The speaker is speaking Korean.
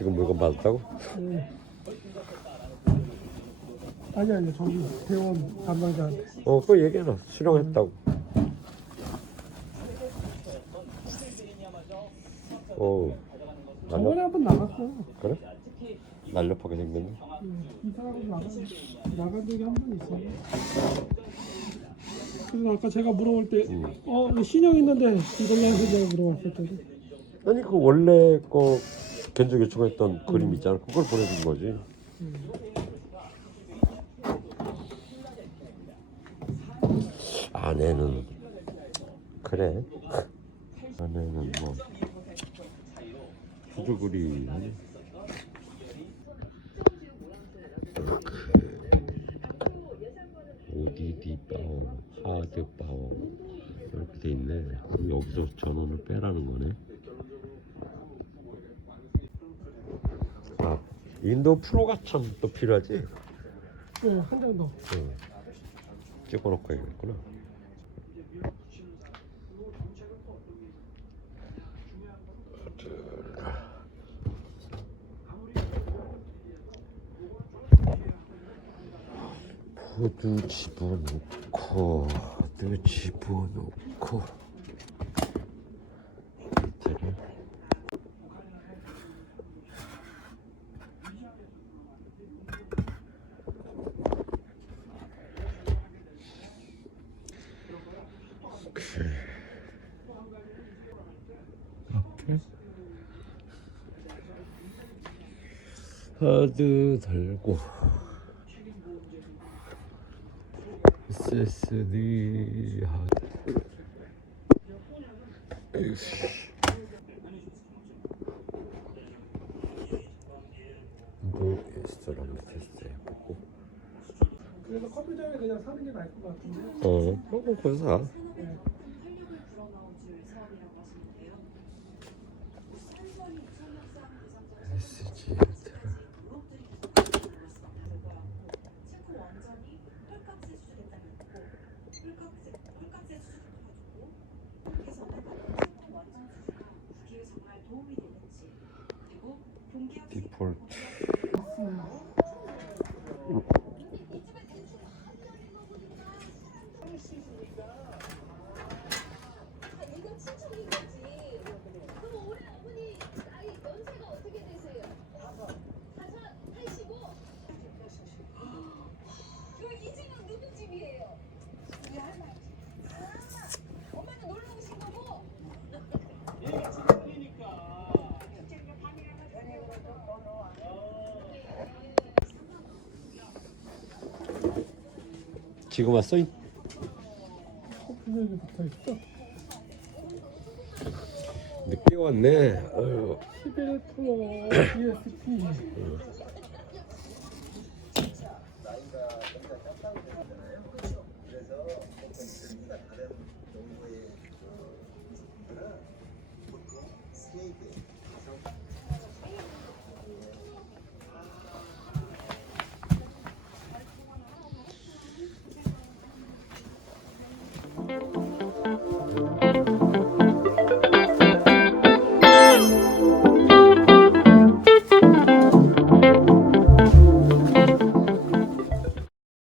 지금 물건 받았다고? 네. 아니 아니 저기 대원 담당자한테 어 그거 얘기해라 수령했다고 어 날렵 저번에 한번 나갔어. 그래? 날렵하게 생겼네 이사하고 나간 나간 적이 한 번 있어. 그래서 아까 제가 물어볼 때, 음. 어 신형 있는데 이걸로 하세요 물어봤었더니 아니 그 원래 거 견적 요청했던 그림 있잖아. 그걸 보내준 거지. 아내는 그래. 아내는 뭐 후주그리. 하니 ODD 파워, 하드 파워. 이렇게 돼 있네. 그럼 여기서 전원을 빼라는 거네. 인도 프로가 참 또 필요하지? 네, 한 장 더. 응. 찍어놓고 해야겠구나. 모두 집어넣고 모두 집어넣고 밑에를 이렇게 앞에 하드 달고. SSD 하드. 이거 에스트랑 테스트 해보고. 그래서 컴퓨터에 그냥 사는 게 나을 것 같은데. 어 그럼 거기서 사. 네. 활력을 불어넣어 줄 사업이라고 하시는데요. 산선이 청력상 대상자에서 SG 하드를 무릎들이 계속 올랐습니다. 체코 완전히 헐값에 수술했다는 거고 헐값에 헐값에 수술해가지고 여기서는 체코 완전 수술이 그게 정말 도움이 되는지 그리고 동기화 디폴트 이건 친척인 거지. 그럼 올해 어머니 나이 연세가 어떻게 지금 왔어? 늦게 왔네. 어휴.